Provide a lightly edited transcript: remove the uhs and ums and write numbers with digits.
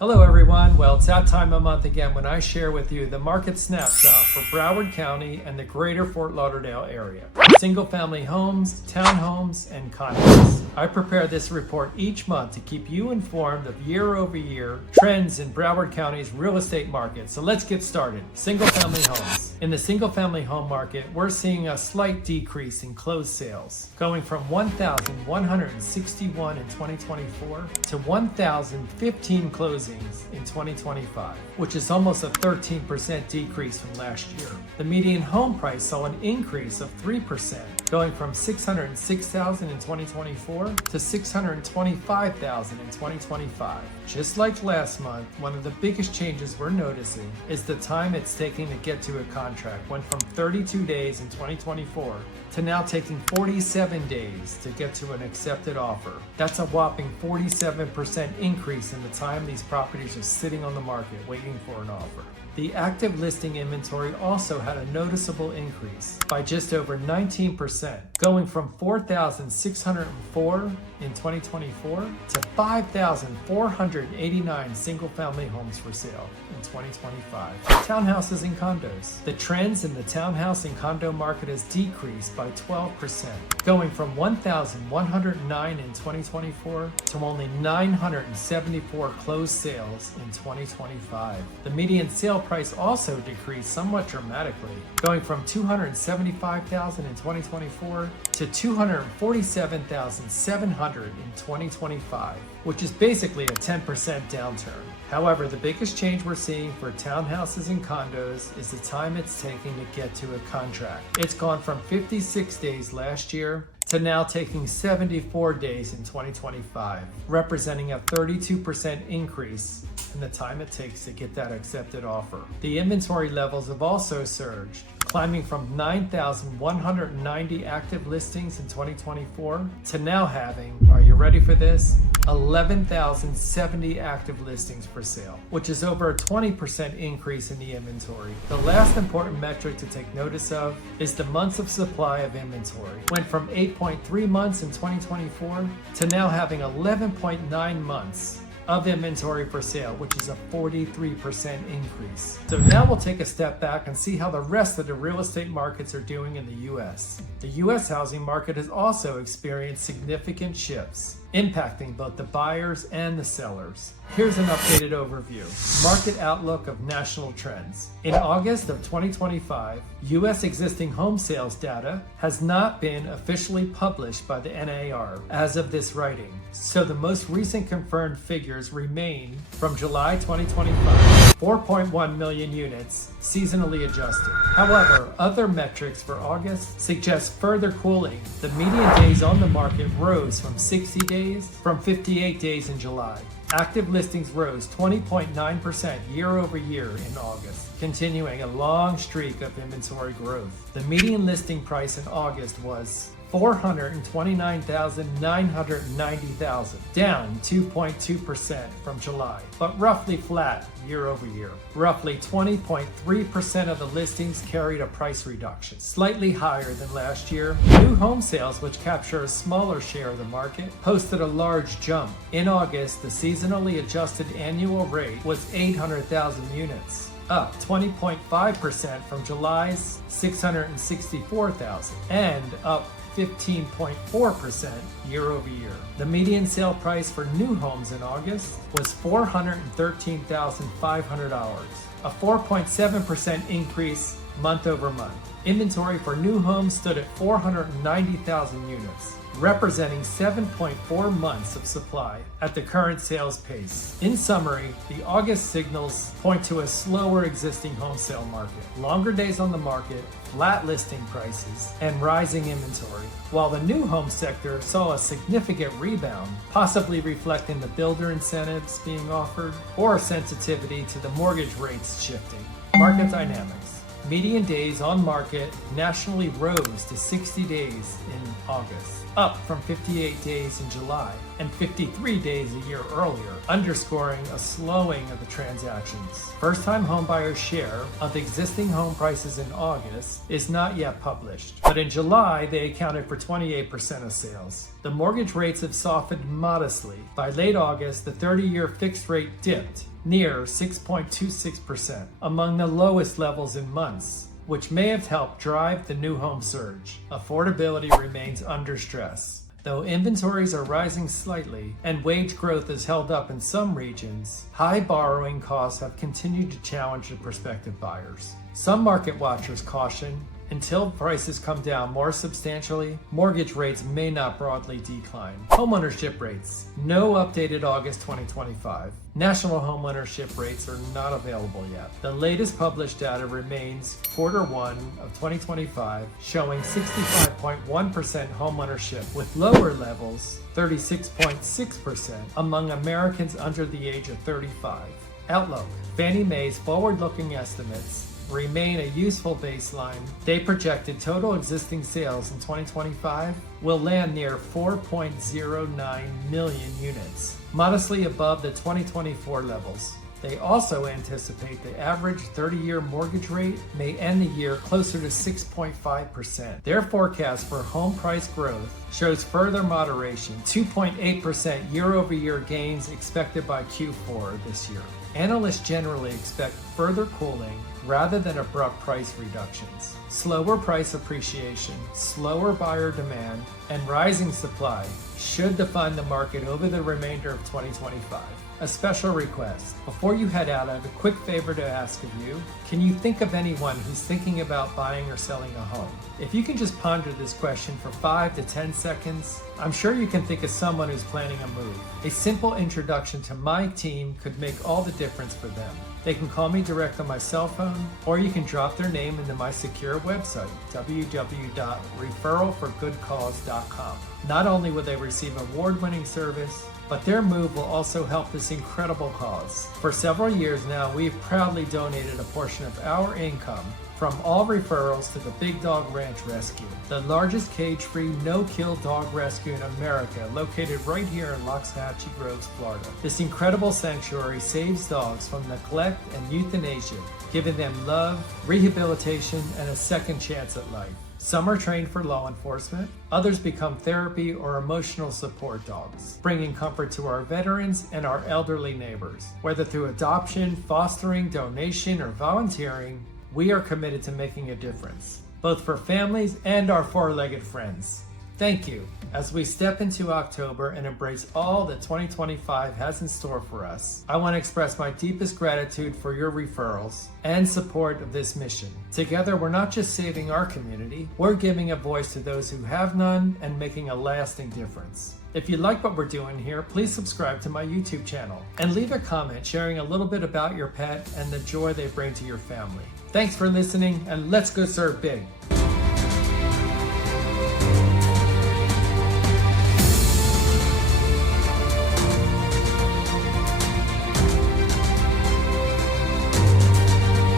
Hello everyone, well it's that time of month again when I share with you the market snapshot for Broward County and the greater Fort Lauderdale area. Single family homes, townhomes, and condos. I prepare this report each month to keep you informed of year-over-year trends in Broward County's real estate market. So let's get started. Single family homes. In the single family home market, we're seeing a slight decrease in closed sales, going from 1,161 in 2024 to 1,015 closings in 2025, which is almost a 13% decrease from last year. The median home price saw an increase of 3%, going from $606,000 in 2024 to $625,000 in 2025. Just like last month, one of the biggest changes we're noticing is the time it's taking to get to a contract went from 32 days in 2024 to now taking 47 days to get to an accepted offer. That's a whopping 47% increase in the time these properties are sitting on the market waiting for an offer. The active listing inventory also had a noticeable increase by just over 19%, going from 4,604 in 2024 to 5,489 single-family homes for sale in 2025. Townhouses and condos. The trends in the townhouse and condo market has decreased by 12%, going from 1,109 in 2024 to only 974 closed sales in 2025. The median sale price also decreased somewhat dramatically, going from $275,000 in 2024 to $247,700 in 2025, which is basically a 10% downturn. However, the biggest change we're seeing for townhouses and condos is the time it's taking to get to a contract. It's gone from 56 days last year to now taking 74 days in 2025, representing a 32% increase in the time it takes to get that accepted offer. The inventory levels have also surged, climbing from 9,190 active listings in 2024 to now having, are you ready for this? 11,070 active listings for sale, which is over a 20% increase in the inventory. The last important metric to take notice of is the months of supply of inventory. Went from 8.3 months in 2024 to now having 11.9 months of inventory for sale, which is a 43% increase. So now we'll take a step back and see how the rest of the real estate markets are doing in the U.S. The U.S. housing market has also experienced significant shifts, impacting both the buyers and the sellers. Here's an updated overview. Market outlook of national trends. In August of 2025, U.S. existing home sales data has not been officially published by the NAR as of this writing, so the most recent confirmed figures remain from July 2025, 4.1 million units, seasonally adjusted. However, other metrics for August suggest further cooling. The median days on the market rose from 60 days from 58 days in July. Active listings rose 20.9% year over year in August, continuing a long streak of inventory growth. The median listing price in August was $429,990, down 2.2% from July, but roughly flat year over year. Roughly 20.3% of the listings carried a price reduction, slightly higher than last year. New home sales, which capture a smaller share of the market, posted a large jump. In August, the seasonally adjusted annual rate was 800,000 units, up 20.5% from July's 664,000, and up 15.4% year over year. The median sale price for new homes in August was $413,500, a 4.7% increase month over month. Inventory for new homes stood at 490,000 units, representing 7.4 months of supply at the current sales pace. In summary, the August signals point to a slower existing home sale market, longer days on the market, flat listing prices, and rising inventory, while the new home sector saw a significant rebound, possibly reflecting the builder incentives being offered or sensitivity to the mortgage rates shifting. Market dynamics. Median days on market nationally rose to 60 days in August, up from 58 days in July and 53 days a year earlier, underscoring a slowing of the transactions. First-time homebuyers' share of existing home prices in August is not yet published, but in July they accounted for 28% of sales. The mortgage rates have softened modestly. By late August, the 30-year fixed rate dipped near 6.26%, among the lowest levels in months, which may have helped drive the new home surge. Affordability remains under stress. Though inventories are rising slightly and wage growth is held up in some regions, high borrowing costs have continued to challenge the prospective buyers. Some market watchers caution, until prices come down more substantially, mortgage rates may not broadly decline. Homeownership rates. No updated August 2025. National homeownership rates are not available yet. The latest published data remains Q1 of 2025, showing 65.1% homeownership, with lower levels 36.6% among Americans under the age of 35. Outlook. Fannie Mae's forward-looking estimates remain a useful baseline. They projected total existing sales in 2025 will land near 4.09 million units, modestly above the 2024 levels. They also anticipate the average 30-year mortgage rate may end the year closer to 6.5%. Their forecast for home price growth shows further moderation, 2.8% year-over-year gains expected by Q4 this year. Analysts generally expect further cooling rather than abrupt price reductions. Slower price appreciation, slower buyer demand, and rising supply should define the market over the remainder of 2025. A special request. Before you head out, I have a quick favor to ask of you. Can you think of anyone who's thinking about buying or selling a home? If you can just ponder this question for 5 to 10 seconds, I'm sure you can think of someone who's planning a move. A simple introduction to my team could make all the difference for them. They can call me direct on my cell phone, or you can drop their name into my secure website, www.referralforgoodcause.com. Not only will they receive award-winning service, but their move will also help this incredible cause. For several years now, we've proudly donated a portion of our income from all referrals to the Big Dog Ranch Rescue, the largest cage-free, no-kill dog rescue in America, located right here in Loxahatchee Groves, Florida. This incredible sanctuary saves dogs from neglect and euthanasia, giving them love, rehabilitation, and a second chance at life. Some are trained for law enforcement, others become therapy or emotional support dogs, bringing comfort to our veterans and our elderly neighbors. Whether through adoption, fostering, donation, or volunteering, we are committed to making a difference, both for families and our four-legged friends. Thank you. As we step into October and embrace all that 2025 has in store for us, I want to express my deepest gratitude for your referrals and support of this mission. Together, we're not just saving our community, we're giving a voice to those who have none and making a lasting difference. If you like what we're doing here, please subscribe to my YouTube channel and leave a comment sharing a little bit about your pet and the joy they bring to your family. Thanks for listening, and let's go serve big.